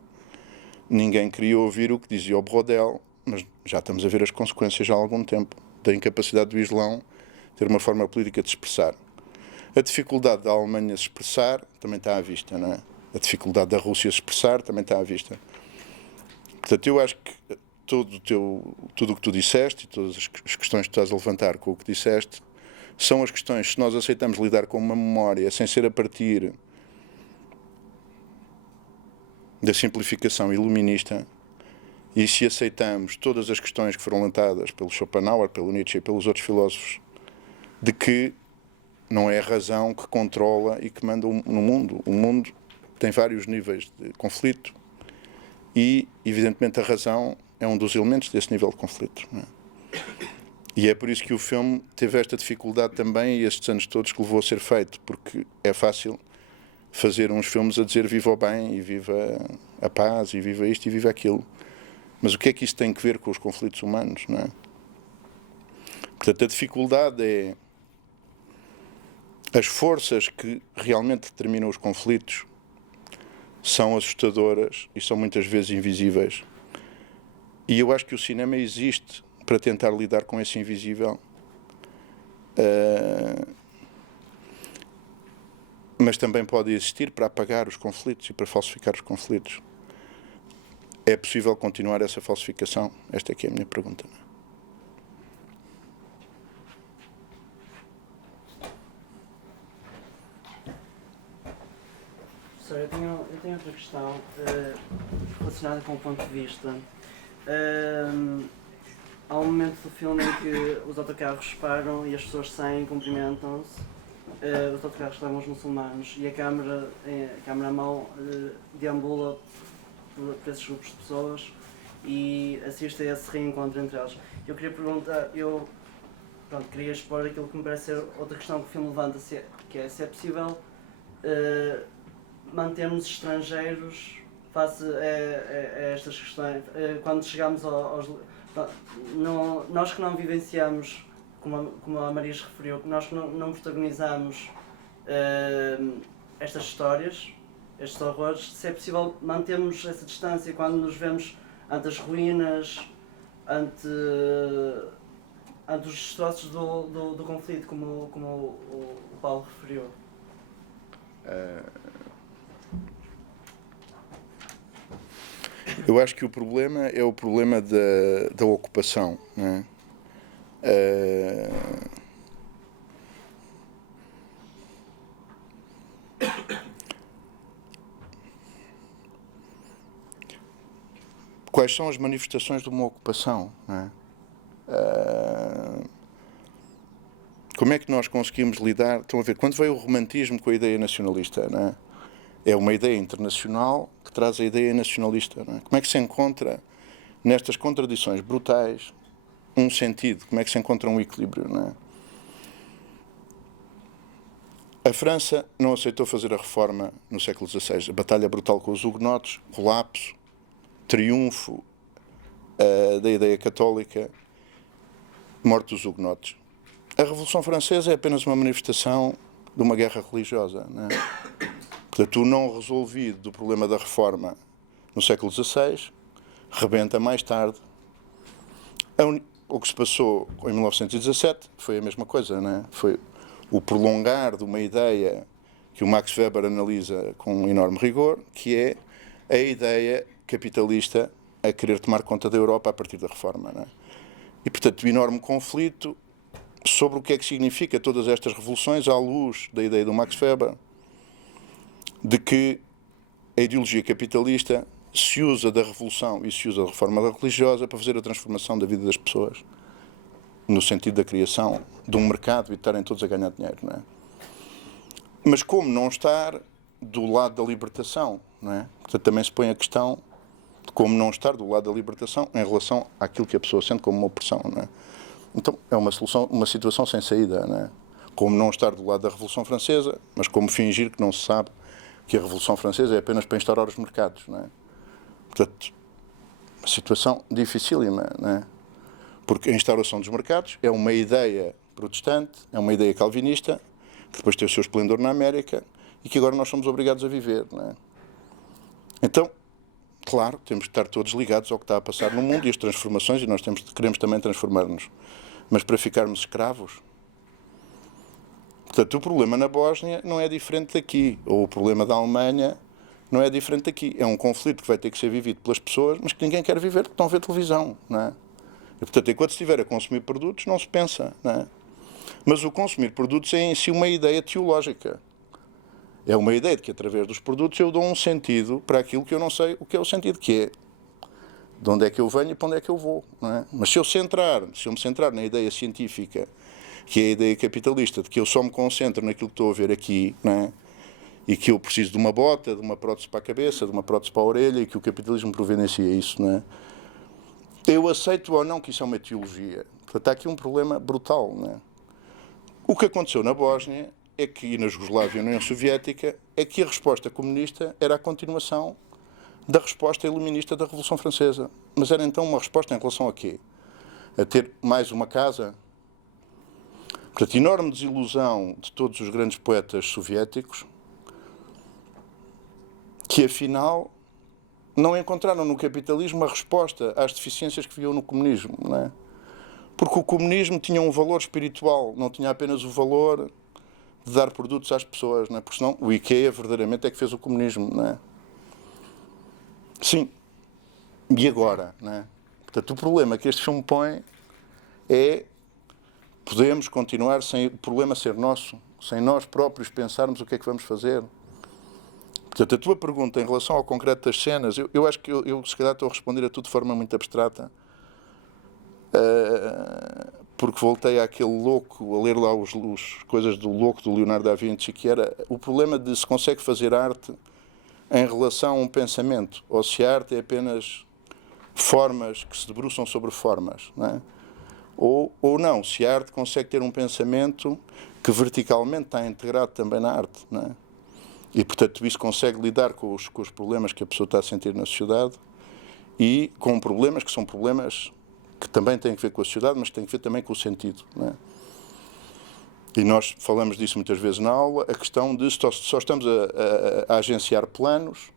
Ninguém queria ouvir o que dizia o Brodel, mas já estamos a ver as consequências já há algum tempo da incapacidade do Islão ter uma forma política de se expressar. A dificuldade da Alemanha se expressar também está à vista, não é? A dificuldade da Rússia se expressar também está à vista. Portanto, eu acho que tudo o que tu disseste e todas as questões que tu estás a levantar com o que disseste são as questões, se nós aceitamos lidar com uma memória sem ser a partir da simplificação iluminista, e se aceitamos todas as questões que foram levantadas pelo Schopenhauer, pelo Nietzsche e pelos outros filósofos, de que não é a razão que controla e que manda no mundo. O mundo tem vários níveis de conflito e, evidentemente, a razão é um dos elementos desse nível de conflito. Não é? E é por isso que o filme teve esta dificuldade também, e estes anos todos que levou a ser feito, porque é fácil fazer uns filmes a dizer viva o bem, e viva a paz, e viva isto, e viva aquilo. Mas o que é que isso tem a ver com os conflitos humanos, não é? Portanto, a dificuldade é as forças que realmente determinam os conflitos são assustadoras e são muitas vezes invisíveis. E eu acho que o cinema existe para tentar lidar com esse invisível. Mas também pode existir para apagar os conflitos e para falsificar os conflitos. É possível continuar essa falsificação? Esta é que é a minha pergunta. Professor, eu tenho outra questão relacionada com o ponto de vista. Há um momento do filme em que os autocarros param e as pessoas saem e cumprimentam-se. Os autocarros levam os muçulmanos e a câmara à mão deambula por esses grupos de pessoas e assiste a esse reencontro entre eles. Eu queria perguntar, queria expor aquilo que me parece ser outra questão que o filme levanta, que é se é possível mantermos estrangeiros face a estas questões. Quando chegamos nós que não vivenciamos, como a Maria se referiu, nós que não protagonizamos estas histórias, estes horrores, se é possível mantermos essa distância quando nos vemos ante as ruínas, ante dos destroços do conflito, como o Paulo referiu. Eu acho que o problema é o problema da ocupação, né? Quais são as manifestações de uma ocupação, né? Como é que nós conseguimos lidar? Estão a ver, quando veio o romantismo com a ideia nacionalista, né? É uma ideia internacional que traz a ideia nacionalista, né? Como é que se encontra nestas contradições brutais um sentido? Como é que se encontra um equilíbrio, né? A França não aceitou fazer a reforma no século XVI. A batalha brutal com os hugonotes, colapso, triunfo da ideia católica, morte dos hugonotes. A Revolução Francesa é apenas uma manifestação de uma guerra religiosa, né? Portanto, o não resolvido do problema da reforma no século XVI rebenta mais tarde. O que se passou em 1917 foi a mesma coisa, né? Foi o prolongar de uma ideia que o Max Weber analisa com um enorme rigor, que é a ideia capitalista a querer tomar conta da Europa a partir da reforma, né? E, portanto, o enorme conflito sobre o que é que significa todas estas revoluções à luz da ideia do Max Weber, de que a ideologia capitalista se usa da revolução e se usa da reforma religiosa para fazer a transformação da vida das pessoas, no sentido da criação de um mercado e de estarem todos a ganhar dinheiro, não é? Mas como não estar do lado da libertação, não é? Portanto, também se põe a questão de como não estar do lado da libertação em relação àquilo que a pessoa sente como uma opressão, não é? Então, é uma situação sem saída, não é? Como não estar do lado da Revolução Francesa, mas como fingir que não se sabe que a Revolução Francesa é apenas para instaurar os mercados, não é? Portanto, uma situação dificílima, não é? Porque a instauração dos mercados é uma ideia protestante, é uma ideia calvinista, que depois tem o seu esplendor na América e que agora nós somos obrigados a viver, não é? Então, claro, temos que estar todos ligados ao que está a passar no mundo e as transformações, e nós queremos também transformar-nos. Mas para ficarmos escravos? Portanto, o problema na Bósnia não é diferente daqui, ou o problema da Alemanha não é diferente daqui. É um conflito que vai ter que ser vivido pelas pessoas, mas que ninguém quer viver porque estão a ver televisão, não é? E, portanto, enquanto se estiver a consumir produtos, não se pensa, não é? Mas o consumir produtos é em si uma ideia teológica. É uma ideia de que, através dos produtos, eu dou um sentido para aquilo que eu não sei o que é o sentido, que é de onde é que eu venho e para onde é que eu vou, não é? Mas se eu me centrar na ideia científica, que é a ideia capitalista, de que eu só me concentro naquilo que estou a ver aqui, não é? E que eu preciso de uma bota, de uma prótese para a cabeça, de uma prótese para a orelha, e que o capitalismo providencia isso, não é? Eu aceito ou não que isso é uma teologia. Portanto, há aqui um problema brutal, não é? O que aconteceu na Bósnia é que, e na Jugoslávia e na União Soviética, é que a resposta comunista era a continuação da resposta iluminista da Revolução Francesa. Mas era então uma resposta em relação a quê? A ter mais uma casa? Portanto, enorme desilusão de todos os grandes poetas soviéticos que, afinal, não encontraram no capitalismo a resposta às deficiências que viam no comunismo, não é? Porque o comunismo tinha um valor espiritual, não tinha apenas o valor de dar produtos às pessoas, não é? Porque senão o IKEA verdadeiramente é que fez o comunismo, não é? Sim. E agora, não é? Portanto, o problema que este filme põe é: podemos continuar sem o problema ser nosso, sem nós próprios pensarmos o que é que vamos fazer? Portanto, a tua pergunta em relação ao concreto das cenas, eu acho que eu se calhar estou a responder a tudo de forma muito abstrata, porque voltei àquele louco, a ler lá as coisas do louco do Leonardo da Vinci, que era o problema de se consegue fazer arte em relação a um pensamento, ou se a arte é apenas formas que se debruçam sobre formas, não é? Ou não, se a arte consegue ter um pensamento que verticalmente está integrado também na arte, não é? E, portanto, isso consegue lidar com os problemas que a pessoa está a sentir na sociedade e com problemas que são problemas que também têm a ver com a sociedade, mas têm a ver também com o sentido, não é? E nós falamos disso muitas vezes na aula, a questão de só estamos a agenciar planos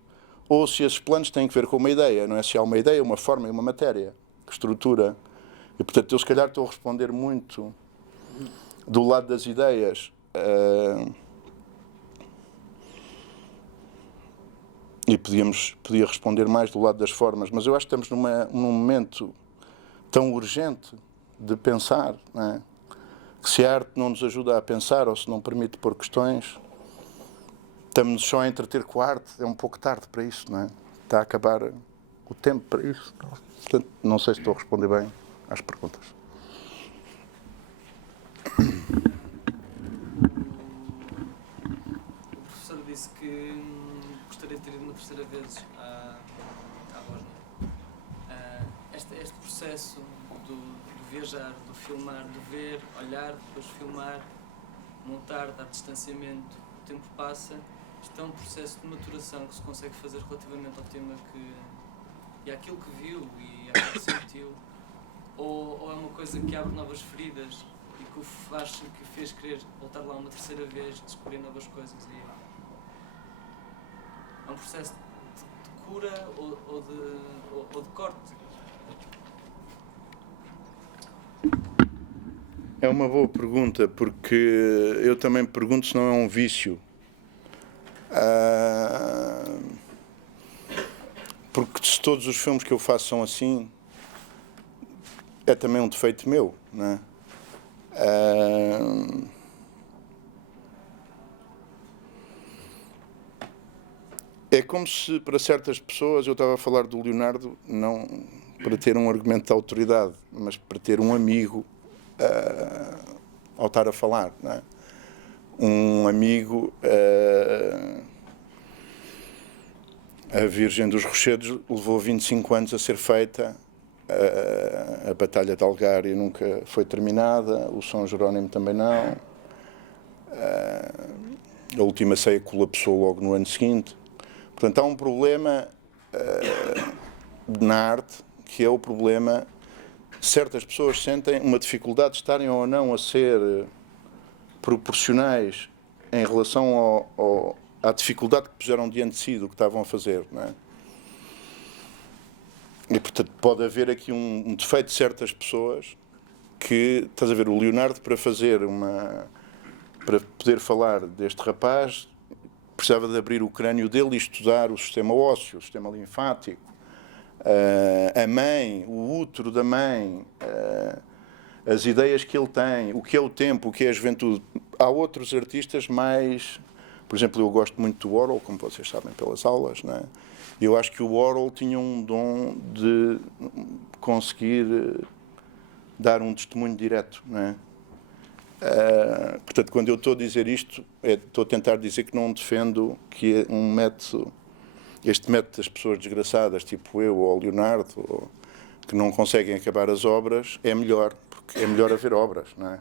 ou se esses planos têm a ver com uma ideia, não é? Se há uma ideia, uma forma e uma matéria que estrutura E, portanto, eu se calhar estou a responder muito do lado das ideias. E podia responder mais do lado das formas, mas eu acho que estamos num momento tão urgente de pensar, não é? Que se a arte não nos ajuda a pensar ou se não permite pôr questões, estamos só a entreter com a arte, é um pouco tarde para isso, não é? Está a acabar o tempo para isso. Portanto, não sei se estou a responder bem às perguntas. O professor disse que gostaria de ter ido uma terceira vez à Bósnia. Este processo do viajar, do filmar, de ver, olhar, depois filmar, montar, dar distanciamento, o tempo passa. Isto é um processo de maturação que se consegue fazer relativamente ao tema e àquilo que viu e àquilo que sentiu, ou é uma coisa que abre novas feridas e que o fez querer voltar lá uma terceira vez, descobrir novas coisas. É um processo de cura ou de corte. É uma boa pergunta, porque eu também me pergunto se não é um vício. Porque se todos os filmes que eu faço são assim, é também um defeito meu, não é? É como se para certas pessoas, eu estava a falar do Leonardo, não para ter um argumento de autoridade, mas para ter um amigo ao estar a falar, não é? Um amigo, a Virgem dos Rochedos levou 25 anos a ser feita, a Batalha de Algária nunca foi terminada, o São Jerónimo também não, a Última Ceia colapsou logo no ano seguinte. Portanto, há um problema na arte, que é o problema, certas pessoas sentem uma dificuldade de estarem ou não a ser proporcionais em relação à dificuldade que puseram diante de si do que estavam a fazer, não é? E, portanto, pode haver aqui um defeito de certas pessoas que, estás a ver, o Leonardo, para poder falar deste rapaz, precisava de abrir o crânio dele e estudar o sistema ósseo, o sistema linfático, a mãe, o útero da mãe, as ideias que ele tem, o que é o tempo, o que é a juventude. Há outros artistas mais... Por exemplo, eu gosto muito do Warhol, como vocês sabem pelas aulas, não é? Eu acho que o Warhol tinha um dom de conseguir dar um testemunho direto, não é? Portanto, quando eu estou a dizer isto, estou a tentar dizer que não defendo que um método, este método das pessoas desgraçadas, tipo eu ou o Leonardo, que não conseguem acabar as obras, é melhor, porque é melhor haver obras, não é?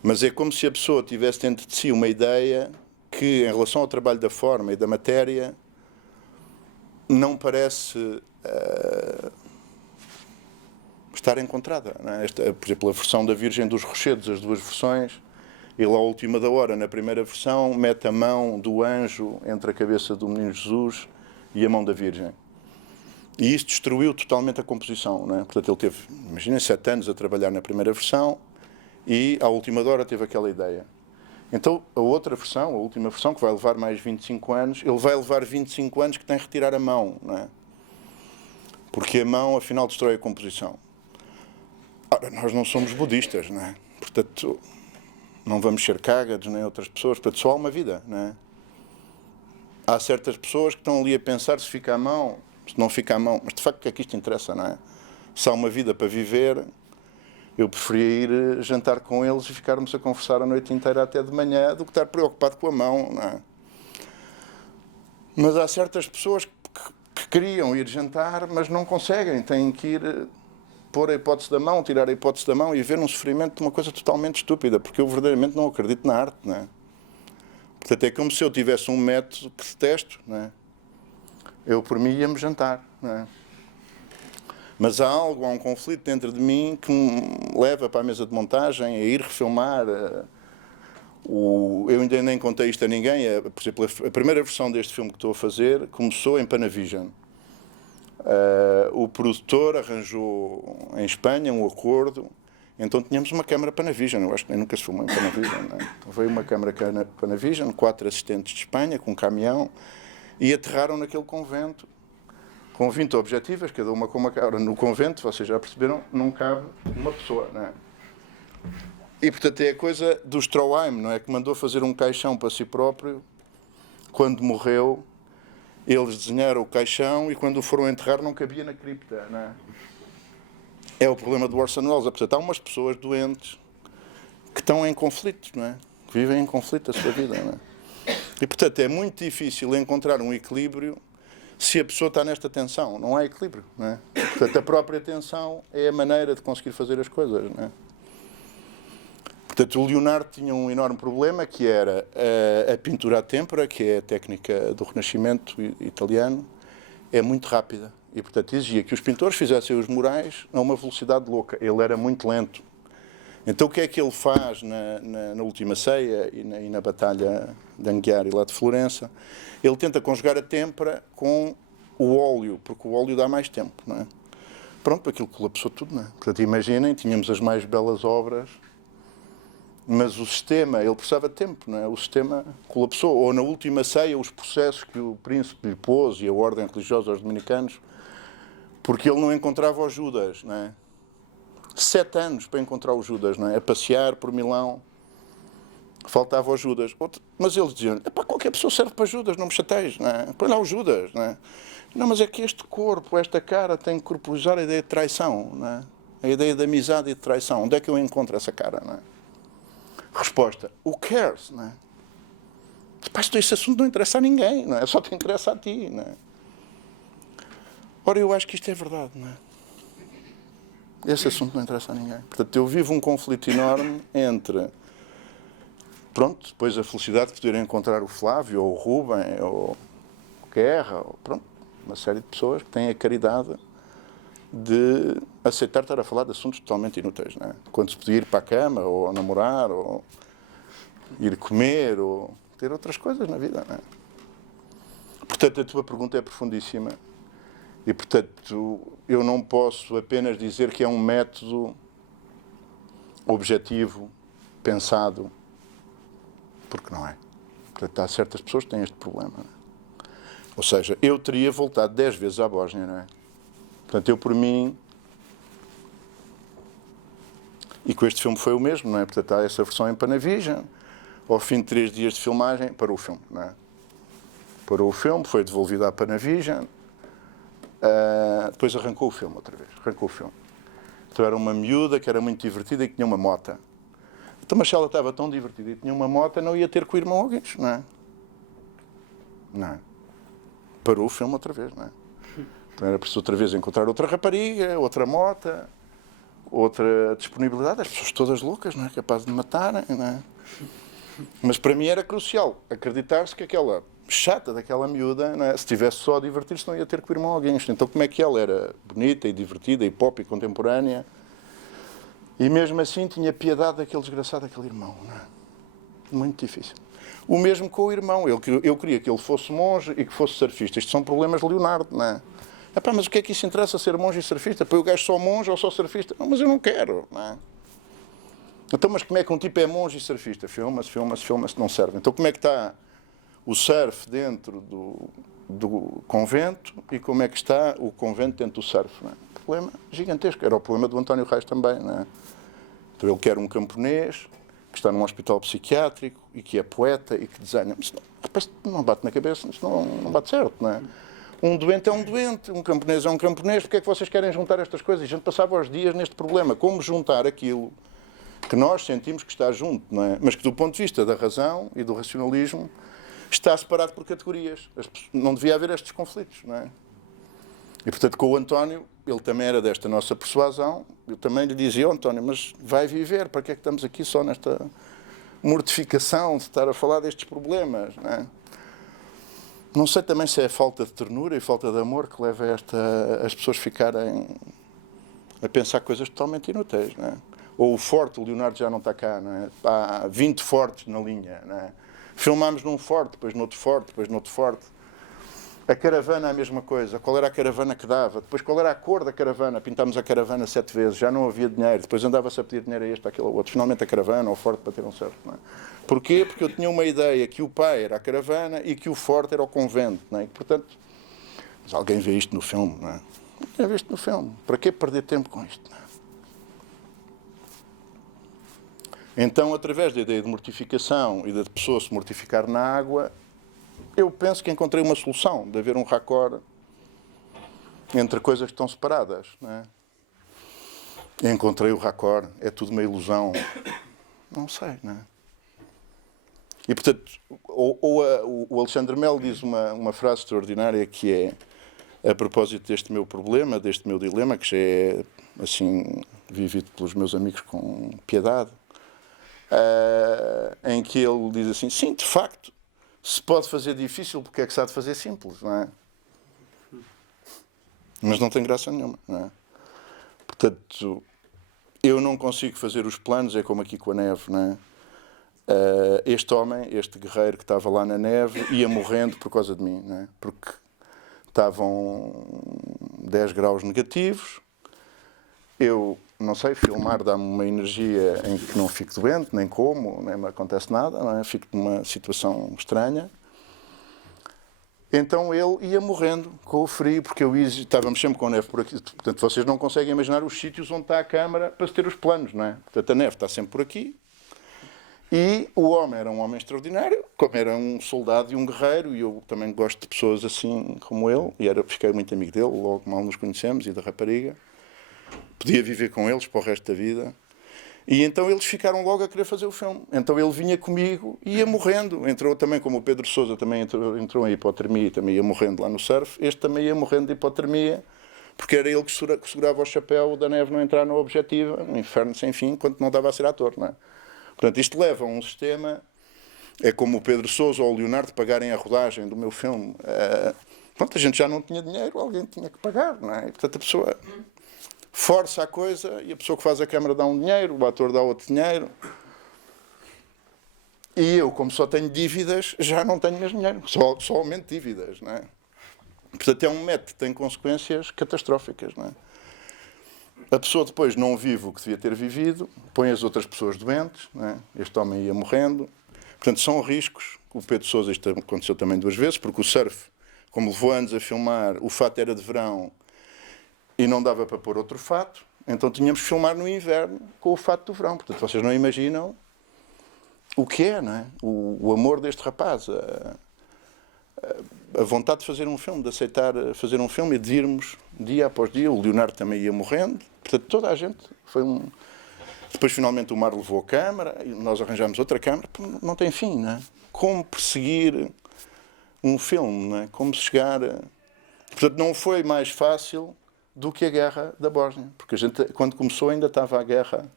Mas é como se a pessoa tivesse dentro de si uma ideia que, em relação ao trabalho da forma e da matéria, não parece estar encontrada, não é? Por exemplo, a versão da Virgem dos Rochedos, as duas versões, ele, à última da hora, na primeira versão, mete a mão do anjo entre a cabeça do menino Jesus e a mão da Virgem. E isso destruiu totalmente a composição, não é? Portanto, ele teve, imaginem, 7 anos a trabalhar na primeira versão e, à última hora, teve aquela ideia. Então, a outra versão, a última versão, que vai levar mais 25 anos, ele vai levar 25 anos que tem que retirar a mão, não é? Porque a mão, afinal, destrói a composição. Ora, nós não somos budistas, não é? Portanto, não vamos ser cágados nem outras pessoas, portanto, só há uma vida, não é? Há certas pessoas que estão ali a pensar se fica a mão, se não fica a mão, mas de facto o que é que isto interessa, não é? Se há uma vida para viver, eu preferia ir jantar com eles e ficarmos a conversar a noite inteira até de manhã do que estar preocupado com a mão, não é? Mas há certas pessoas que queriam ir jantar, mas não conseguem, têm que ir pôr a hipótese da mão, tirar a hipótese da mão e ver um sofrimento de uma coisa totalmente estúpida, porque eu verdadeiramente não acredito na arte, não é? Portanto, é como se eu tivesse um método que detesto, não é? Eu, por mim, ia-me jantar, não é? Mas há um conflito dentro de mim que me leva para a mesa de montagem, a ir refilmar. Eu ainda nem contei isto a ninguém. Por exemplo, a primeira versão deste filme que estou a fazer começou em Panavision. O produtor arranjou em Espanha um acordo, então tínhamos uma câmara Panavision, eu acho que nem nunca se filmou em Panavision, não é? Então veio uma câmara Panavision, 4 assistentes de Espanha, com um caminhão, e aterraram naquele convento, com 20 objetivas, cada uma com uma câmara. No convento, vocês já perceberam, não cabe uma pessoa, não é? E, portanto, é a coisa do Stroheim, não é? Que mandou fazer um caixão para si próprio. Quando morreu, eles desenharam o caixão e, quando o foram enterrar, não cabia na cripta, não é? É o problema do Orson Welles. Portanto, há umas pessoas doentes que estão em conflitos, não é? Que vivem em conflito a sua vida, não é? E, portanto, é muito difícil encontrar um equilíbrio se a pessoa está nesta tensão. Não há equilíbrio, não é? Portanto, a própria tensão é a maneira de conseguir fazer as coisas, não é? Portanto, o Leonardo tinha um enorme problema, que era a pintura à têmpera, que é a técnica do Renascimento italiano, é muito rápida. E, portanto, exigia que os pintores fizessem os murais a uma velocidade louca. Ele era muito lento. Então, o que é que ele faz na Última Ceia e na Batalha de Anghiari, lá de Florença? Ele tenta conjugar a têmpera com o óleo, porque o óleo dá mais tempo, não é? Pronto, aquilo colapsou tudo, não é? Portanto, imaginem, tínhamos as mais belas obras, mas o sistema, ele precisava de tempo, não é? O sistema colapsou. Ou na Última Ceia, os processos que o príncipe lhe pôs e a ordem religiosa aos dominicanos, porque ele não encontrava o Judas, não é? 7 anos para encontrar o Judas, não é? A passear por Milão, faltava o Judas. Mas eles diziam, qualquer pessoa serve para Judas, não me chateis, não é? Põe lá o Judas, não é? Não, mas é que este corpo, esta cara, tem que corporizar a ideia de traição, não é? A ideia de amizade e de traição. Onde é que eu encontro essa cara, não é? Resposta, who cares, não é? Esse assunto não interessa a ninguém, não é? Só te interessa a ti, não é? Ora, eu acho que isto é verdade, não é? Esse assunto não interessa a ninguém. Portanto, eu vivo um conflito enorme entre, pronto, depois a felicidade de poder encontrar o Flávio, ou o Rubem, ou o Guerra, ou, pronto, uma série de pessoas que têm a caridade de aceitar estar a falar de assuntos totalmente inúteis, não é? Quando se podia ir para a cama, ou namorar, ou ir comer, ou ter outras coisas na vida, não é? Portanto, a tua pergunta é profundíssima. E, portanto, eu não posso apenas dizer que é um método objetivo, pensado, porque não é. Portanto, há certas pessoas que têm este problema, não é? Ou seja, eu teria voltado 10 vezes à Bósnia, não é? Portanto, eu, por mim, e com este filme foi o mesmo, não é? Portanto, há essa versão em Panavision, ao fim de 3 dias de filmagem, parou o filme, não é? Parou o filme, foi devolvido à Panavision. Depois arrancou o filme outra vez. Arrancou o filme. Então era uma miúda que era muito divertida e que tinha uma mota. Então, mas se ela estava tão divertida e tinha uma mota, não ia ter com o irmão Algures, não é? Não é? Parou o filme outra vez, não é? Então era preciso outra vez encontrar outra rapariga, outra mota, outra disponibilidade. As pessoas todas loucas, não é? Capazes de matarem, não é? Mas para mim era crucial acreditar-se que aquela chata daquela miúda, não é? Se estivesse só a divertir-se, não ia ter com o irmão alguém. Então, como é que ela era bonita e divertida e pop e contemporânea, e mesmo assim tinha piedade daquele desgraçado, daquele irmão, não é? Muito difícil. O mesmo com o irmão. Eu queria que ele fosse monge e que fosse surfista. Isto são problemas de Leonardo, não é? Epá, mas o que é que isso interessa, ser monge e surfista? Para o gajo só monge ou só surfista? Não, mas eu não quero, não é? Então, mas como é que um tipo é monge e surfista? Filma-se, não serve. Então, como é que está o surf dentro do convento e como é que está o convento dentro do surf? Não é? Problema gigantesco. Era o problema do António Reis também, não é? Então, ele quer um camponês que está num hospital psiquiátrico e que é poeta e que desenha. Mas não bate na cabeça, não bate certo, não é? Um doente é um doente, um camponês é um camponês. Porque é que vocês querem juntar estas coisas? E a gente passava os dias neste problema. Como juntar aquilo que nós sentimos que está junto, não é? Mas que do ponto de vista da razão e do racionalismo está separado por categorias. Não devia haver estes conflitos, não é? E, portanto, com o António, ele também era desta nossa persuasão. Eu também lhe dizia, António, mas vai viver, para que é que estamos aqui só nesta mortificação de estar a falar destes problemas, não é? Não sei também se é a falta de ternura e falta de amor que leva as pessoas ficarem a pensar coisas totalmente inúteis, não é? Ou o forte, o Leonardo já não está cá, não é? Há 20 fortes na linha, não é? Filmámos num forte, depois noutro forte, depois noutro forte. A caravana a mesma coisa. Qual era a caravana que dava? Depois qual era a cor da caravana? Pintámos a caravana 7 vezes, já não havia dinheiro. Depois andava-se a pedir dinheiro a este, àquele outro. Finalmente a caravana ou o forte bateram certo. Não é? Porquê? Porque eu tinha uma ideia que o pai era a caravana e que o forte era o convento. Não é? E, portanto, mas alguém vê isto no filme, não é? Ninguém vê isto no filme. Para que perder tempo com isto? Não é? Então, através da ideia de mortificação e da pessoa se mortificar na água, eu penso que encontrei uma solução, de haver um raccord entre coisas que estão separadas. Não é? Encontrei o raccord, é tudo uma ilusão. Não sei, não é? E, portanto, o Alexandre Melo diz uma frase extraordinária que é, a propósito deste meu problema, deste meu dilema, que já é, assim, vivido pelos meus amigos com piedade, em que ele diz assim, sim, de facto, se pode fazer difícil, porque é que se há de fazer simples, não é? Mas não tem graça nenhuma, não é? Portanto, eu não consigo fazer os planos, é como aqui com a neve, não é? Este homem, este guerreiro que estava lá na neve, ia morrendo por causa de mim, não é? Porque estavam 10 graus negativos, eu, não sei, filmar dá-me uma energia em que não fico doente, nem como, nem me acontece nada, não é? Fico numa situação estranha. Então ele ia morrendo com o frio, porque estávamos sempre com neve por aqui. Portanto, vocês não conseguem imaginar os sítios onde está a câmara para se ter os planos, não é? Portanto, a neve está sempre por aqui. E o homem era um homem extraordinário, como era um soldado e um guerreiro, e eu também gosto de pessoas assim como ele, e fiquei muito amigo dele, logo mal nos conhecemos, e da rapariga. Podia viver com eles para o resto da vida. E então eles ficaram logo a querer fazer o filme. Então ele vinha comigo e ia morrendo. Entrou também, como o Pedro Sousa também entrou em hipotermia e também ia morrendo lá no surf. Este também ia morrendo de hipotermia, porque era ele que segurava o chapéu da neve não entrar no objetivo, um inferno sem fim, enquanto não dava a ser ator, não é? Portanto, isto leva a um sistema, é como o Pedro Sousa ou o Leonardo pagarem a rodagem do meu filme. Pronto, a gente já não tinha dinheiro, alguém tinha que pagar, não é? E, portanto, a pessoa força a coisa e a pessoa que faz a câmara dá um dinheiro, o ator dá outro dinheiro. E eu, como só tenho dívidas, já não tenho mesmo dinheiro, só aumento dívidas, não é? Portanto, é um método que tem consequências catastróficas, não é? A pessoa depois não vive o que devia ter vivido, põe as outras pessoas doentes, não é? Este homem ia morrendo. Portanto, são riscos. O Pedro Sousa, isto aconteceu também 2 vezes, porque o surf, como levou anos a filmar, o fato era de verão e não dava para pôr outro fato, então tínhamos que filmar no inverno com o fato do verão. Portanto, vocês não imaginam o que é, não é? O amor deste rapaz, a vontade de fazer um filme, de aceitar fazer um filme e de irmos dia após dia. O Leonardo também ia morrendo. Portanto, toda a gente foi um... Depois, finalmente, o Mar levou a câmara e nós arranjámos outra câmara. Não tem fim, não é? Como perseguir um filme, não é? Como chegar... Portanto, não foi mais fácil do que a guerra da Bósnia. Porque a gente, quando começou, ainda estava a guerra.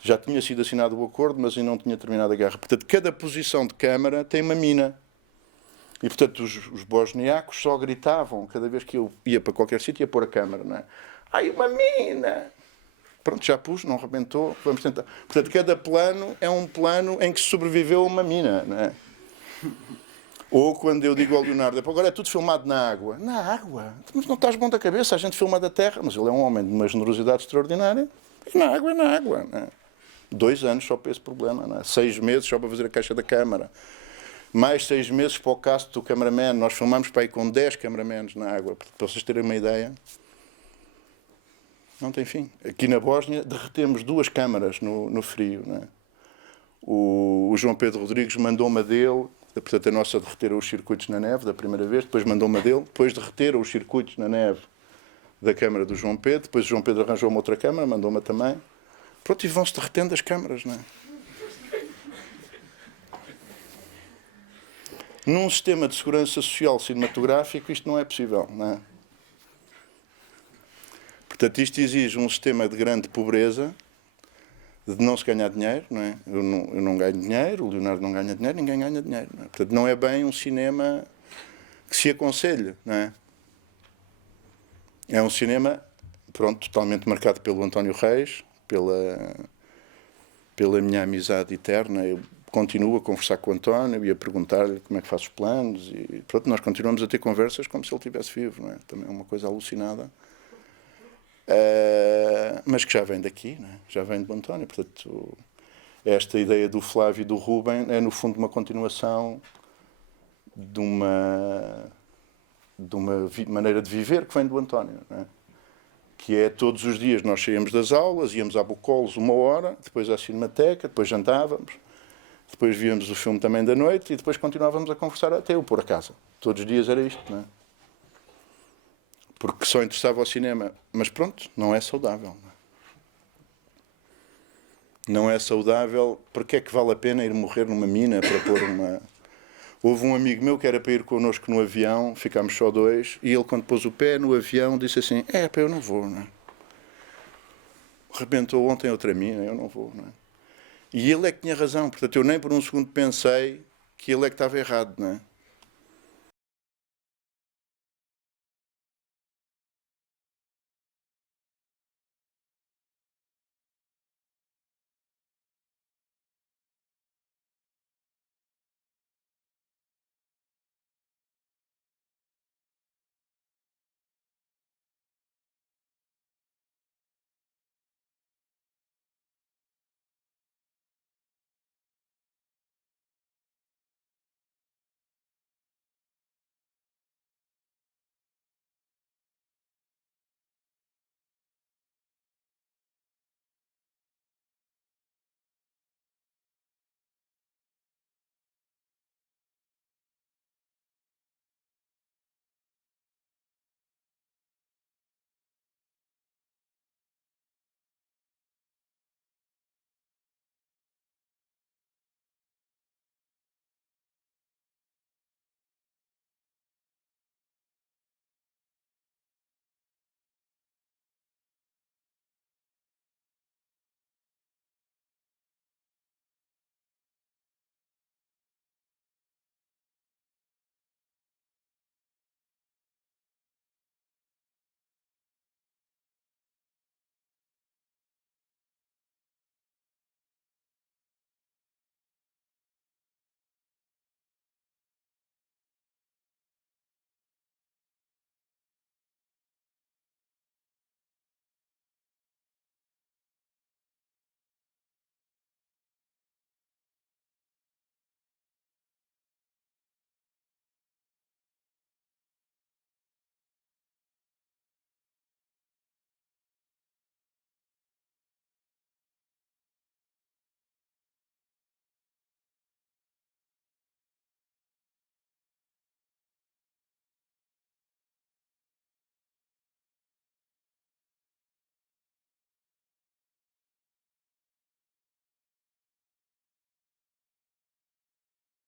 Já tinha sido assinado o acordo, mas ainda não tinha terminado a guerra. Portanto, cada posição de câmara tem uma mina. E, portanto, os bosniacos só gritavam cada vez que eu ia para qualquer sítio ia pôr a câmara, não é? Ai, uma mina! Pronto, já pus, não rebentou, vamos tentar. Portanto, cada plano é um plano em que sobreviveu uma mina, não é? Ou quando eu digo ao Leonardo, agora é tudo filmado na água. Na água? Mas não estás bom da cabeça, a gente filma da terra. Mas ele é um homem de uma generosidade extraordinária. E na água é na água, não é? 2 anos só para esse problema, não é? 6 meses só para fazer a caixa da câmara. Mais 6 meses para o cast do cameraman. Nós filmamos para aí com 10 cameramans na água. Para vocês terem uma ideia, não tem fim. Aqui na Bósnia derretemos 2 câmaras no frio, não é? O João Pedro Rodrigues mandou-me a dele. Portanto, a nossa derreteram os circuitos na neve da primeira vez, depois mandou-me a dele, depois derreteram os circuitos na neve da câmara do João Pedro, depois o João Pedro arranjou-me outra câmara, mandou-me também. Pronto, e vão-se derretendo as câmaras, não é? Num sistema de segurança social cinematográfico, isto não é possível, não é? Portanto, isto exige um sistema de grande pobreza, de não se ganhar dinheiro, não é? Eu não ganho dinheiro, o Leonardo não ganha dinheiro, ninguém ganha dinheiro, não é? Portanto, não é bem um cinema que se aconselhe, não é? É um cinema, pronto, totalmente marcado pelo António Reis, pela minha amizade eterna. Eu continuo a conversar com o António e a perguntar-lhe como é que faz os planos e pronto, nós continuamos a ter conversas como se ele estivesse vivo, não é? Também é uma coisa alucinada. Mas que já vem daqui, não é? Já vem do António, portanto, esta ideia do Flávio e do Rubem é no fundo uma continuação de uma maneira de viver que vem do António, não é? Que é todos os dias nós saíamos das aulas, íamos à Bocolos 1 hora, depois à Cinemateca, depois jantávamos, depois víamos o filme também da noite e depois continuávamos a conversar até eu pôr a casa. Todos os dias era isto, não é? Porque só interessava ao cinema. Mas pronto, não é saudável. Não é saudável. Porque é que vale a pena ir morrer numa mina para pôr uma... Houve um amigo meu que era para ir connosco no avião, ficámos só 2, e ele, quando pôs o pé no avião, disse assim: pá, eu não vou, não é? Rebentou ontem outra mina, eu não vou, não é? E ele é que tinha razão, portanto, eu nem por um segundo pensei que ele é que estava errado, não é?